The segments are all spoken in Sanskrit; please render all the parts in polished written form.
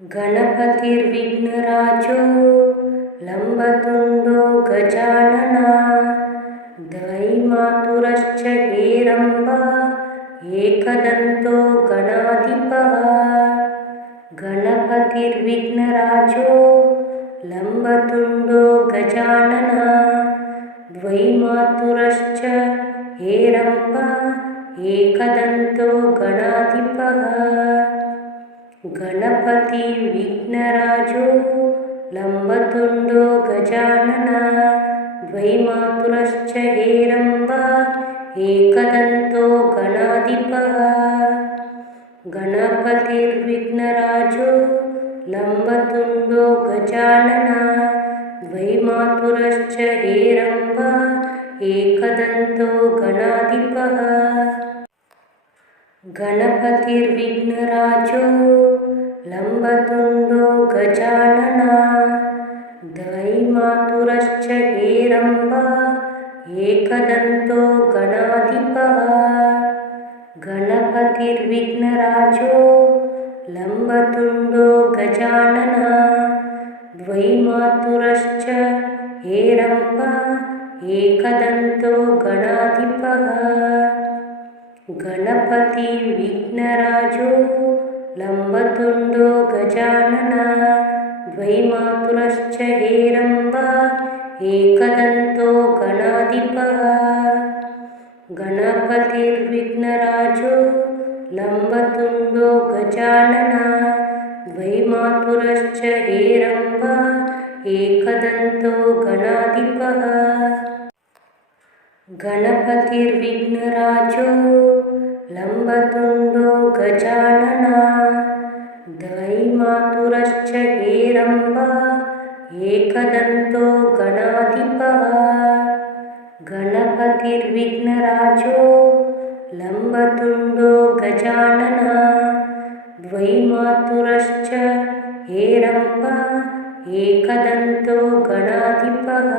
गणपतिर्विघ्नराजो लम्बतुण्डो गजानना द्वैमातुरश्च हेरम्बा एकदन्तो गणाधिपः। गणपतिर्विघ्नराजो लम्बतुण्डो गजानना द्वैमातुरश्च हेरम्बा एकदन्तो गणाधिपः। गणपति विघ्नराजो लम्बतुण्डो गजानना द्वैमातुरश्च हेरम्बा एकदन्तो गणाधिपः। गणपतिर्विघ्नराजो लम्बतुण्डो गजानना द्वैमातुरश्च हेरम्बा एकदन्तो गणाधिपः। गणपतिर्विघ्नराजो लम्बतुण्डो गजानना द्वैमातुरश्च हेरम्बा एकदन्तो गणाधिपः। गणपतिर्विघ्नराजो लम्बतुण्डो गजानना द्वैमातुरश्च हेरम्बा एकदन्तो गणाधिपः। गणपति विघ्नराजो लम्बतुण्डो गजानना द्वैमातुरश्च हेरम्बा एकदन्तो गणाधिपः। गणपतिर्विघ्नराजो लम्बतुण्डो गजानना द्वैमातुरश्च हेरम्बा एकदन्तो गणाधिपः। गणपतिर्विघ्नराजो लम्बतुण्डो गजानना द्वैमातुरश्च हेरम्बा एकदन्तो गणाधिपः। गणपतिर्विघ्नराजो लम्बतुण्डो गजानना द्वैमातुरश्च हेरम्बा एकदन्तो गणाधिपः।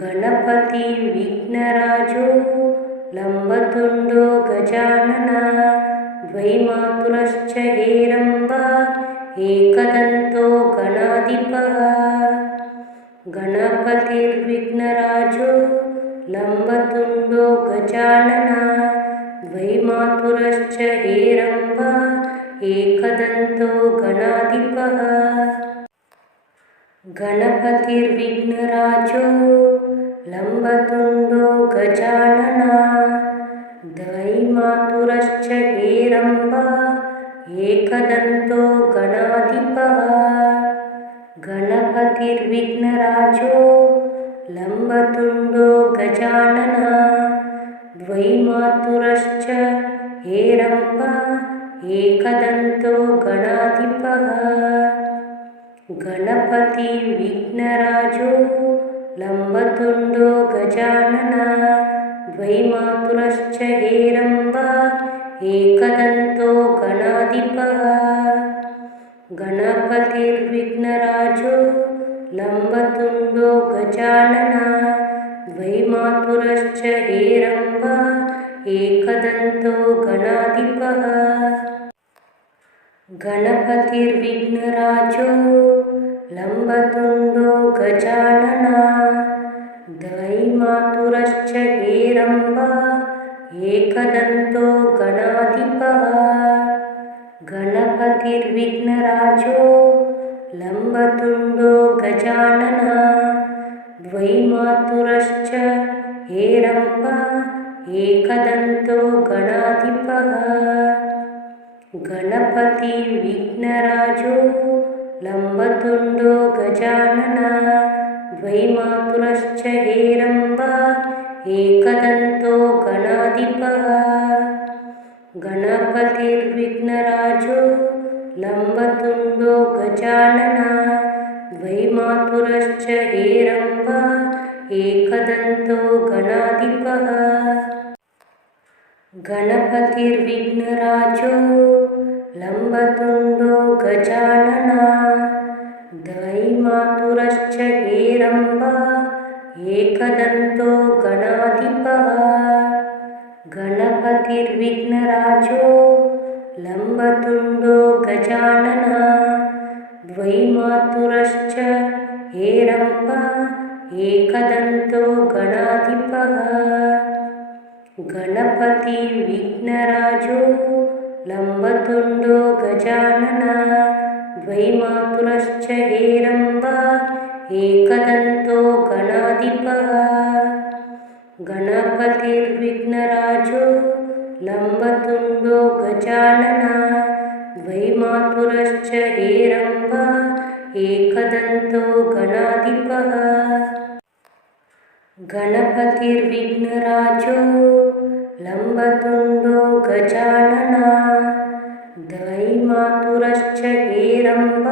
गणपति विघ्नराजो लम्बतुण्डो गजानना द्वैमातुरश्च हेरम्बा एकदन्तो गणाधिपः। गणपतिर्विघ्नराजो लम्बतुण्डो गजानना द्वैमातुरश्च हेरम्बा एकदन्तो गणाधिपः। गणपतिर्विघ्नराजो लम्बतुण्डो गजानना द्वैमातुरश्च हेरम्बा एकदन्तो गणाधिपः। गणपतिर्विघ्नराजो लम्बतुण्डो गजानना द्वैमातुरश्च हेरम्बा एकदन्तो गणाधिपः। गणपति विघ्नराजो लम्बतुण्डो गजानना द्वैमातुरश्च हेरम्बा एकदन्तो गणाधिपः। गणपतिर्विघ्नराजो लम्बतुण्डो गजानना द्वैमातुरश्च हेरम्बा एकदन्तो गणाधिपः। गणपतिर्विघ्नराजो लम्बतुण्डो गजानना द्वैमातुरश्च हेरम्बा एकदन्तो गणाधिपः। गणपतिर्विघ्नराजो लम्बतुण्डो गजानना द्वैमातुरश्च हेरम्बा एकदन्तो गणाधिपः। गणपति विघ्नराजो लम्बतुण्डो गजानना द्वैमातुरश्च हेरम्बा एकदन्तो गणाधिपः। गणपतिर्विघ्नराजो लम्बतुण्डो गजानना द्वैमातुरश्च हेरम्बा एकदन्तो गणाधिपः। गणपतिर्विघ्नराजो लम्बतुण्डो गजानना द्वैमातुरश्च हेरम्बा एकदन्तो गणाधिपः। गणपतिर्विघ्नराजो लम्बतुण्डो गजाननः द्वैमातुरश्च हेरम्ब एकदन्तो गणाधिपः गणपतिर्विघ्नराजो लम्बतुण्डो गजाननः द्वैमातुरश्च हेरम्ब एकदन्तो गणाधिपः गणपतिर्विघ्नराजो लम्बतुण्डो गजाननः द्वैमातुरश्च हेरम्ब एकदन्तो गणाधिपः गणपतिर्विघ्नराजो लम्बतुण्डो गजाननः द्वैमातुरश्च हेरम्ब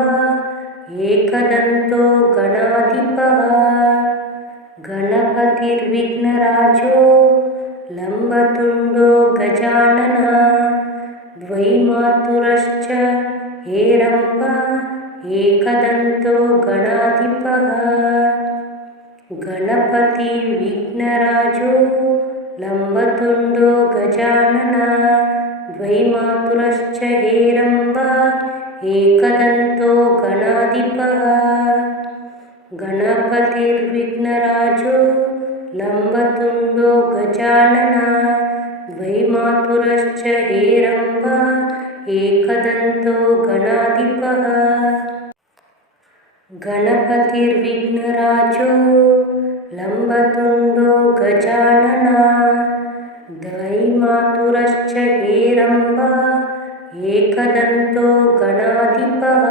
एकदन्तो गणाधिपः गणपतिर्विघ्नराजो लम्बतुण्डो गजाननः द्वैमातुरश्च हेरम्ब एकदन्तो गणाधिपः गणपतिर्विघ्नराजो लम्बतुण्डो गजाननः द्वैमातुरश्च हेरम्ब एकदन्तो गणाधिपः गणपतिर्विघ्नराजो लम्बतुण्डो गजाननः द्वैमातुरश्च हेरम्ब एकदन्तो गणाधिपः गणपतिर्विघ्नराजो लम्बतुण्डो गजाननः द्वैमातुरश्च हेरम्ब एकदन्तो गणाधिपः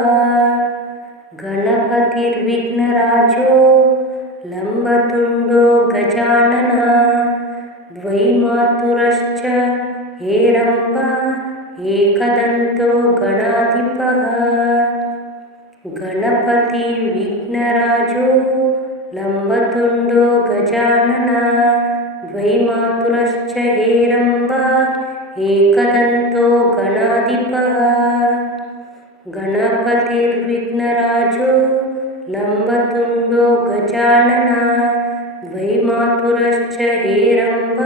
गणपतिर्विघ्नराजो लम्बतुण्डो गजाननः द्वैमातुरश्च हेरम्ब एकदन्तो गणाधिपः गणपतिर्विघ्नराजो लम्बतुण्डो गजाननः द्वैमातुरश्च हेरम्ब एकदन्तो गणाधिपः गणपतिर्विघ्नराजो लम्बतुण्डो गजाननः द्वैमातुरश्च हेरम्ब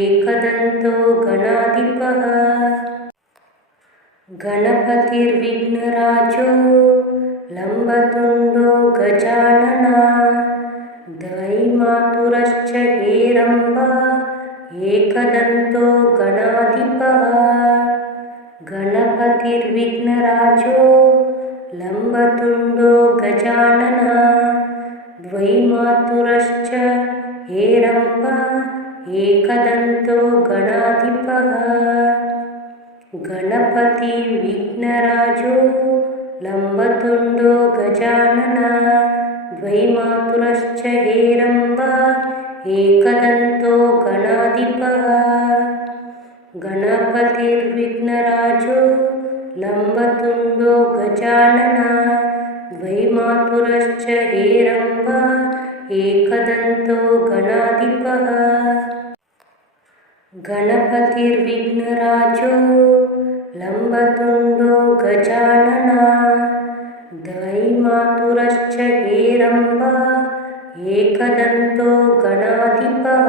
एकदन्तो गणाधिपः गणपतिर्विघ्नराजो लम्बतुण्डो गजाननः द्वैमातुरश्च हेरम्ब एकदन्तो गणाधिपः गणपतिर्विघ्नराजो लम्बतुण्डो गजाननः द्वैमातुरश्च हेरम्ब एकदन्तो गणाधिपः गणपतिर्विघ्नराजो लम्बतुण्डो गजाननः द्वैमातुरश्च हेरम्ब एकदन्तो गणाधिपः गणपतिर्विघ्नराजो लम्बतुण्डो गजाननः द्वैमातुरश्च हेरम्ब एकदन्तो गणाधिपः गणपतिर्विघ्नराजो लम्बतुण्डो गजाननः द्वैमातुरश्च हेरम्ब एकदन्तो गणाधिपः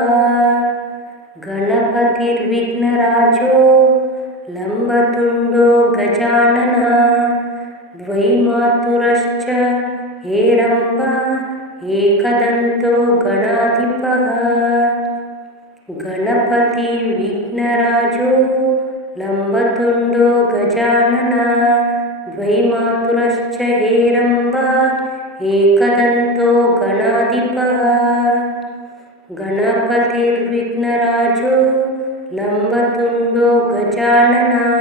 गणपतिर्विघ्नराजो लम्बतुण्डो गजाननः द्वैमातुरश्च हेरम्ब एकदन्तो गणाधिपः गणपतिर्विघ्नराजो लम्बतुण्डो गजाननः द्वैमातुरश्च हेरम्ब एकदन्तो गणाधिपः गणपतिर्विघ्नराजो लम्बतुण्डो गजाननः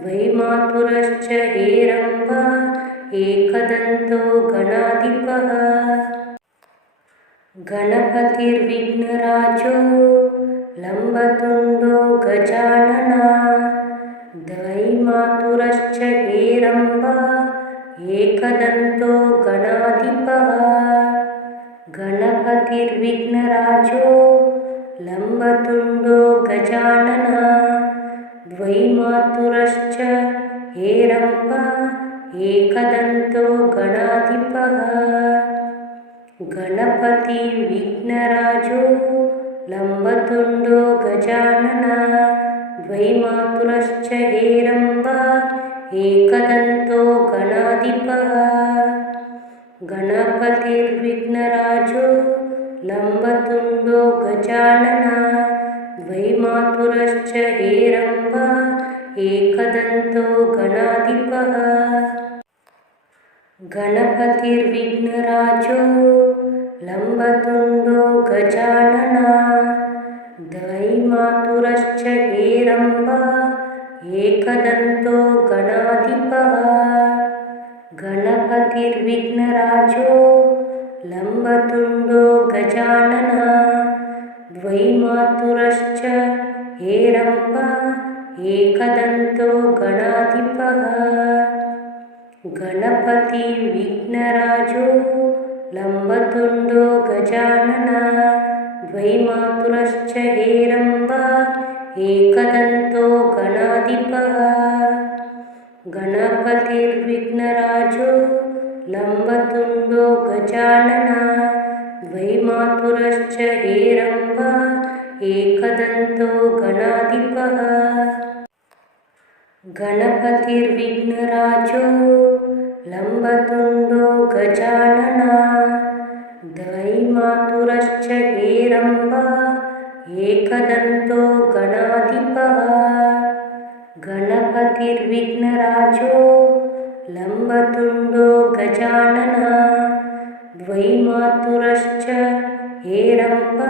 द्वैमातुरश्च हेरम्ब एकदन्तो गणाधिपः गणपतिर्विघ्नराजो लम्बतुण्डो गजाननः द्वैमातुरश्च हेरम्ब एकदन्तो गणाधिपः गणपतिर्विघ्नराजो लम्बतुण्डो गजाननः द्वैमातुरश्च हेरम्ब एकदन्तो गणाधिपः गणपतिर्विघ्नराजो लम्बतुण्डो गजाननः द्वैमातुरश्च हेरम्ब एकदन्तो गणाधिपः गणपतिर्विघ्नराजो लम्बतुण्डो गजाननः द्वैमातुरश्च हेरम्ब एकदन्तो गणाधिपः गणपतिर्विघ्नराजो लम्बतुण्डो गजाननः द्वैमातुरश्च हेरम्ब एकदन्तो गणाधिपः गणपतिर्विघ्नराजो लम्बतुण्डो गजाननः द्वैमातुरश्च हेरम्ब एकदन्तो गणाधिपः गणपतिर्विघ्नराजो लम्बतुण्डो गजाननः द्वैमातुरश्च हेरम्ब एकदन्तो गणाधिपः गणपतिर्विघ्नराजो लम्बतुण्डो गजाननः द्वैमातुरश्च हेरम्ब एकदन्तो गणाधिपः गणपतिर्विघ्नराजो लम्बतुण्डो गजाननः द्वैमातुरश्च हेरम्ब एकदन्तो गणाधिपः गणपतिर्विघ्नराजो लम्बतुण्डो गजाननः द्वैमातुरश्च हेरम्ब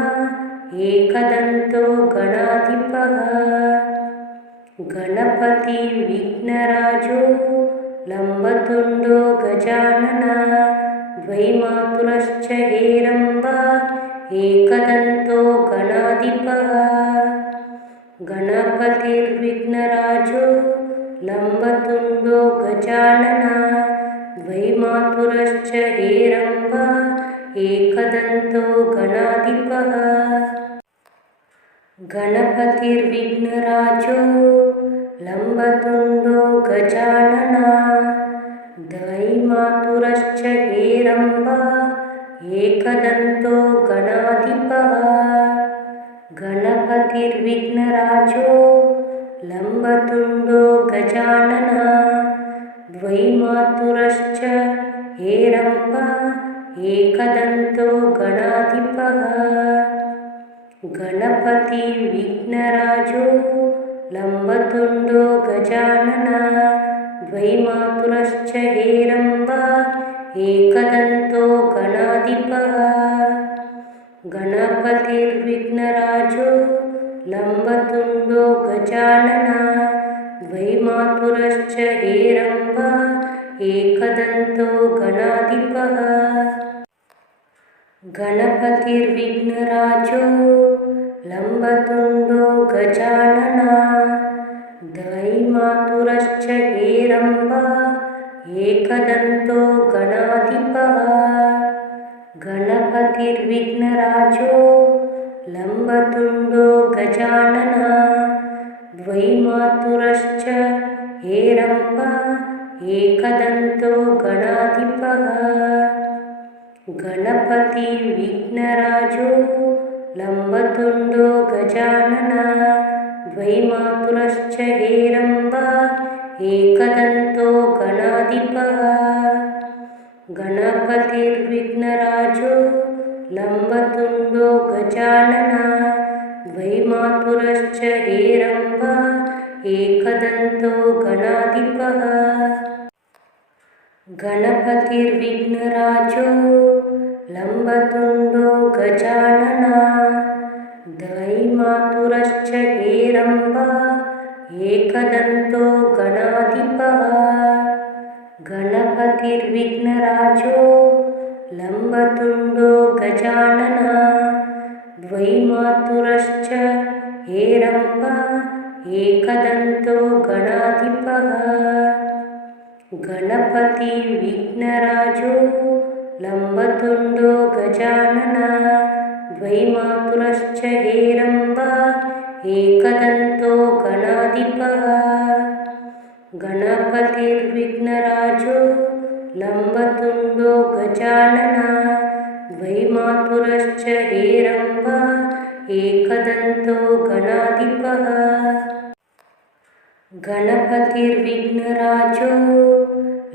एकदन्तो गणाधिपः गणपतिर्विघ्नराजो लम्बतुण्डो गजाननः द्वैमातुरश्च हेरम्ब एकदन्तो गणाधिपः गणपतिर्विघ्नराजो लम्बतुण्डो गजाननः द्वैमातुरश्च हेरम्ब एकदन्तो गणाधिपः गणपतिर्विघ्नराजो लम्बतुण्डो गजाननः द्वैमातुरश्च हेरम्ब एकदन्तो गणाधिपः गणपतिर्विघ्नराजो लम्बतुण्डो गजाननः द्वैमातुरश्च हेरम्ब एकदन्तो गणाधिपः गणपतिर्विघ्नराजो लम्बतुण्डो गजाननः द्वैमातुरश्च हेरम्ब एकदन्तो गणाधिपः गणपतिर्विघ्नराजो लम्बतुण्डो गजाननः द्वैमातुरश्च हेरम्ब एकदन्तो गणाधिपः गणपतिर्विघ्नराजो लम्बतुण्डो गजाननः द्वैमातुरश्च हेरम्ब एकदन्तो गणाधिपः गणपतिर्विघ्नराजो लम्बतुण्डो गजाननः द्वैमातुरश्च हेरम्ब एकदन्तो गणाधिपः गणपतिर्विघ्नराजो लम्बतुण्डो गजाननः द्वैमातुरश्च हेरम्ब एकदन्तो गणाधिपः गणपतिर्विघ्नराजो लम्बतुण्डो गजाननः द्वैमातुरश्च हेरम्ब एकदन्तो गणाधिपः गणपतिर्विघ्नराजो लम्बतुण्डो गजाननः द्वैमातुरश्च हेरम्ब एकदन्तो गणाधिपः गणपतिर्विघ्नराजो लम्बतुण्डो गजाननः द्वैमातुरश्च हेरम्ब एकदन्तो गणाधिपः गणपतिर्विघ्नराजो लम्बतुण्डो गजाननः द्वैमातुरश्च हेरम्ब एकदन्तो गणाधिपः गणपतिर्विघ्नराजो लम्बतुण्डो गजाननः द्वैमातुरश्च हेरम्ब एकदन्तो गणाधिपः गणपतिर्विघ्नराजो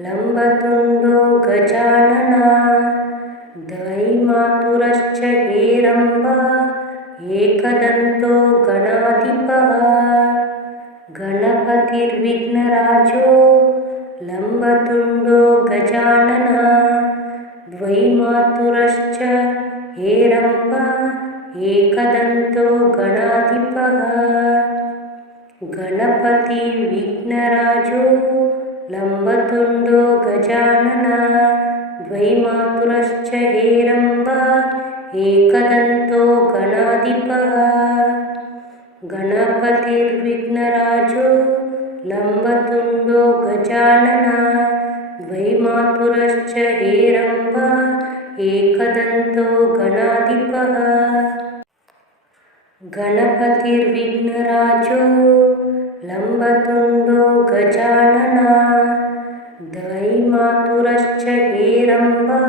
लम्बतुण्डो गजानना द्वैमातुरश्च हेरम्बा एकदन्तो गणाधिपः गणपतिर्विघ्नराजो लम्बतुण्डो गजानना द्वैमातुरश्च हेरम्बा एकदन्तो गणाधिपः गणपति विघ्नराजो लम्बतुण्डो गजानना द्वैमातुरश्च हेरम्बा एकदन्तो गणाधिपः गणपतिर्विघ्नराजो लम्बतुण्डो गजानना द्वैमातुरश्च हेरम्बा एकदन्तो गणाधिपः गणपतिर्विघ्नराजो लम्बतुण्डो गजानना द्वैमातुरश्च हेरम्बा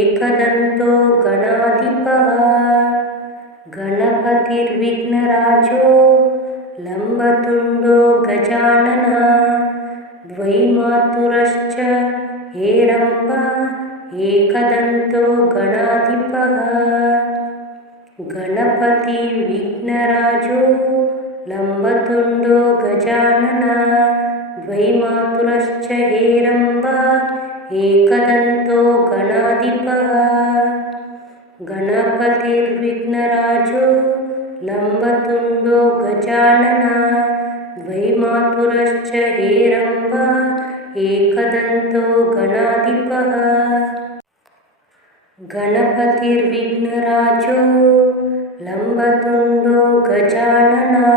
एकदन्तो गणाधिपः गणपतिर्विघ्नराजो लम्बतुण्डो गजानना द्वैमातुरश्च हेरम्बा एकदन्तो गणाधिपः गणपति विघ्नराजो लम्बतुण्डो गजानना द्वैमातुरश्च हेरम्बा एकदन्तो गणाधिपः गणपतिर्विघ्नराजो लम्बतुण्डो गजानना द्वैमातुरश्च हेरम्बा एकदन्तो गणाधिपः गणपतिर्विघ्नराजो लम्बतुण्डो गजानना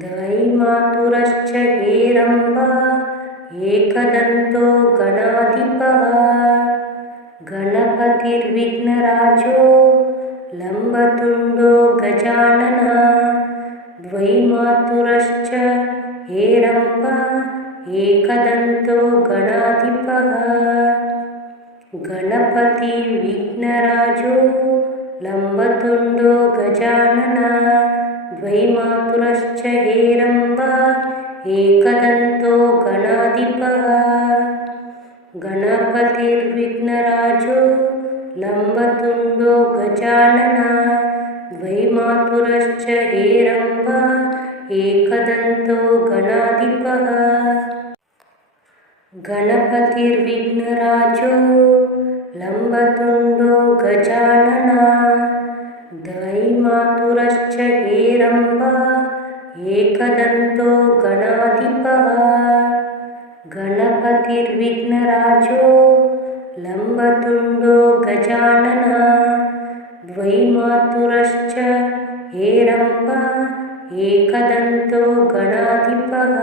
द्वैमातुरश्च हेरम्बा एकदन्तो गणाधिपः गणपतिर्विघ्नराजो लम्बतुण्डो गजानना द्वैमातुरश्च हेरम्बा एकदन्तो गणाधिपः गणपति विघ्नराजो लम्बतुण्डो गजानना द्वैमातुरश्च हेरम्बा एकदन्तो गणाधिपः गणपतिर्विघ्नराजो लम्बतुण्डो गजानना द्वैमातुरश्च हेरम्बा एकदन्तो गणाधिपः गणपतिर्विघ्नराजो लम्बतुण्डो गजानना द्वैमातुरश्च हेरम्बा एकदन्तो गणाधिपः गणपतिर्विघ्नराजो लम्बतुण्डो गजानना द्वैमातुरश्च हेरम्बा एकदन्तो गणाधिपः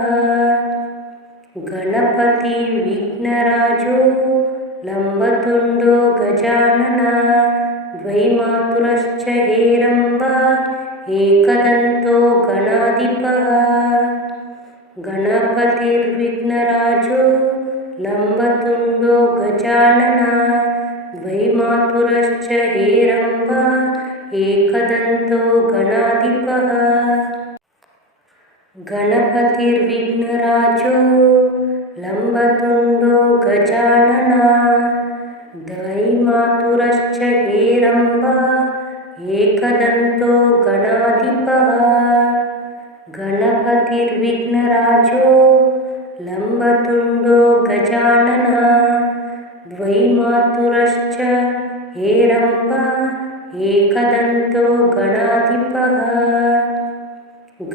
गणपति विघ्नराजो लम्बतुण्डो गजानना द्वैमातुरश्च हेरम्बा एकदन्तो गणाधिपः गणपतिर्विघ्नराजो लम्बतुण्डो गजानना द्वैमातुरश्च हेरम्बा एकदन्तो गणाधिपः गणपतिर्विघ्नराजो लम्बतुण्डो गजानना द्वैमातुरश्च हेरम्बा एकदन्तो गणाधिपः गणपतिर्विघ्नराजो लम्बतुण्डो गजानना द्वैमातुरश्च हेरम्बा एकदन्तो गणाधिपः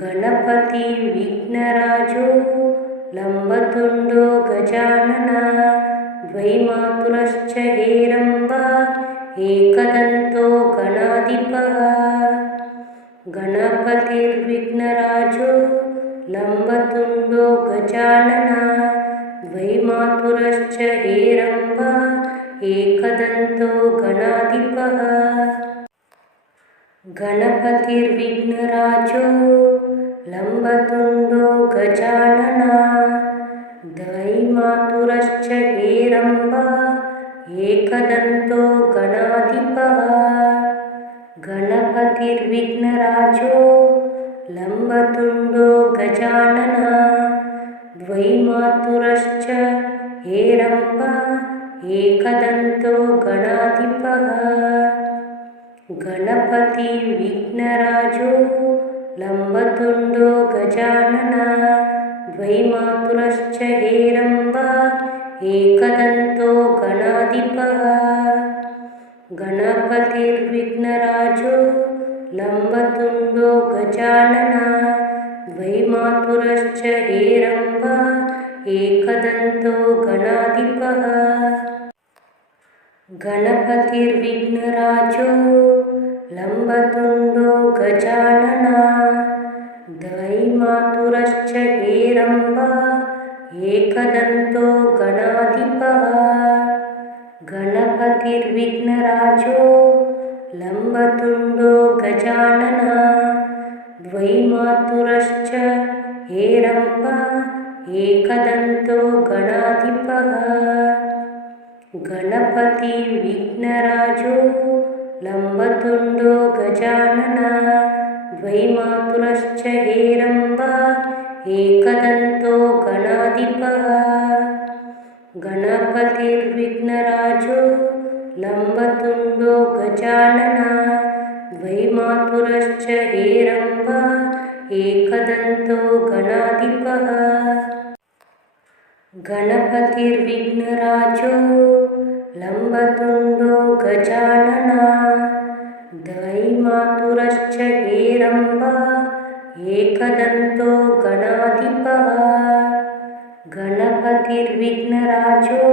गणपति विघ्नराजो लम्बतुण्डो गजानना द्वैमातुरश्च हेरम्बा एकदन्तो गणाधिपः गणपतिर्विघ्नराजो लम्बतुण्डो गजानना द्वैमातुरश्च हेरम्बा एकदन्तो गणाधिपः गणपतिर्विघ्नराजो लम्बतुण्डो गजानना द्वैमातुरश्च हेरम्बा एकदन्तो गणाधिपः गणपतिर्विघ्नराजो लम्बतुण्डो गजाननः द्वैमातुरश्च हेरम्ब एकदन्तो गणाधिपः गणपतिर्विघ्नराजो लम्बतुण्डो गजाननः द्वैमातुरश्च हेरम्ब एकदन्तो गणाधिपः गणपतिर्विघ्नराजो लम्बतुण्डो गजाननः द्वैमातुरश्च हेरम्ब एकदन्तो गणाधिपः गणपतिर्विघ्नराजो लम्बतुण्डो गजाननः द्वैमातुरश्च हेरम्ब एकदन्तो गणाधिपः गणपतिर्विघ्नराजो लम्बतुण्डो गजाननः द्वैमातुरश्च हेरम्ब एकदन्तो गणाधिपः गणपतिर्विघ्नराजो लम्बतुण्डो गजाननः द्वैमातुरश्च हेरम्ब एकदन्तो गणाधिपः गणपतिर्विघ्नराजो लम्बतुण्डो गजाननः द्वैमातुरश्च हेरम्ब एकदन्तो गणाधिपः गणपतिर्विघ्नराजो लम्बतुण्डो गजाननः द्वैमातुरश्च हेरम्ब एकदन्तो गणाधिपः गणपतिर्विघ्नराजो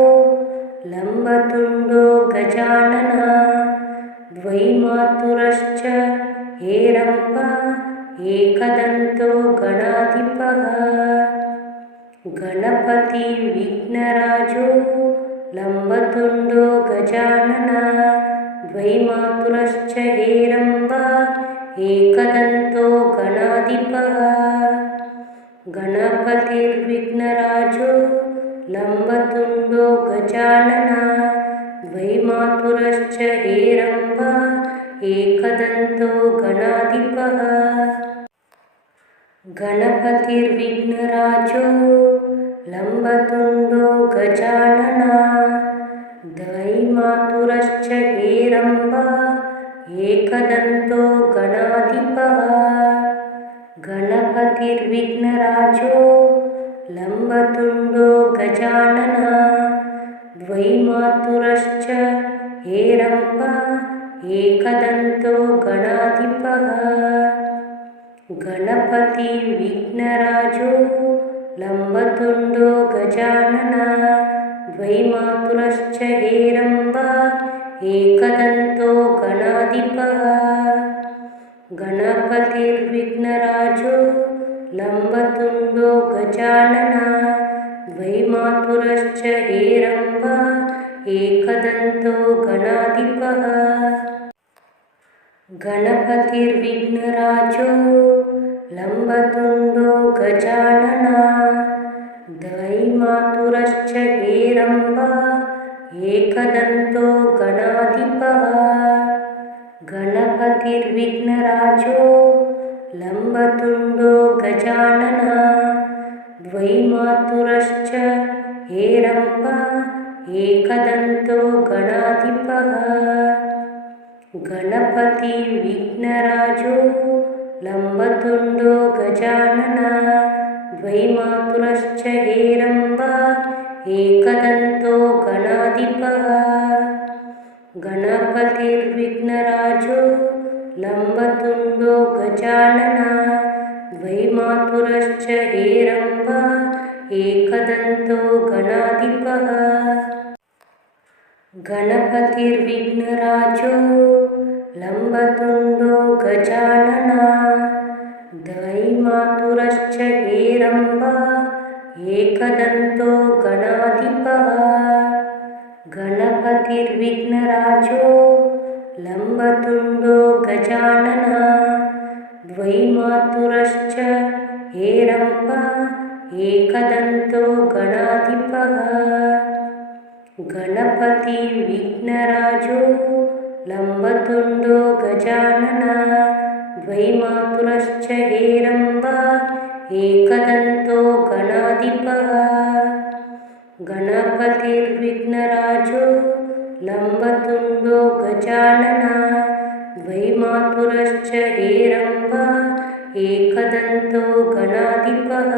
लम्बतुण्डो गजाननः द्वैमातुरश्च हेरम्ब एकदन्तो गणाधिपः गणपतिर्विघ्नराजो लम्बतुण्डो गजाननः द्वैमातुरश्च हेरम्ब एकदन्तो गणाधिपः गणपतिर्विघ्नराजो लम्बतुण्डो गजाननः द्वैमातुरश्च हेरम्ब एकदन्तो गणाधिपः गणपतिर्विघ्नराजो लम्बतुण्डो गजाननः द्वैमातुरश्च हेरम्ब एकदन्तो गणाधिपः गणपतिर्विघ्नराजो लम्बतुण्डो गजाननः द्वैमातुरश्च हेरम्ब एकदन्तो गणाधिपः गणपतिर्विघ्नराजो लम्बतुण्डो गजाननः द्वैमातुरश्च हेरम्ब एकदन्तो गणाधिपः गणपतिर्विघ्नराजो लम्बतुण्डो गजाननः द्वैमातुरश्च हेरम्ब एकदन्तो गणाधिपः गणपतिर्विघ्नराजो लम्बतुण्डो गजाननः द्वैमातुरश्च हेरम्ब एकदन्तो गणाधिपः गणपतिर्विघ्नराजो लम्बतुण्डो गजाननः द्वैमातुरश्च हेरम्ब एकदन्तो गणाधिपः गणपतिर्विघ्नराजो लम्बतुण्डो गजाननः द्वैमातुरश्च हेरम्ब एकदन्तो गणाधिपः गणपतिर्विघ्नराजो लम्बतुण्डो गजाननः द्वैमातुरश्च हेरम्ब एकदन्तो गणाधिपः गणपतिर्विघ्नराजो लम्बतुण्डो गजाननः द्वैमातुरश्च हेरम्ब एकदन्तो गणाधिपः गणपतिर्विघ्नराजो लम्बतुण्डो गजाननः द्वैमातुरश्च हेरम्ब एकदन्तो गणाधिपः गणपतिर्विघ्नराजो लम्बतुण्डो गजाननः द्वैमातुरश्च हेरम्ब एकदन्तो गणाधिपः गणपतिर्विघ्नराजो लम्बतुण्डो गजाननः द्वैमातुरश्च हेरम्ब एकदन्तो गणाधिपः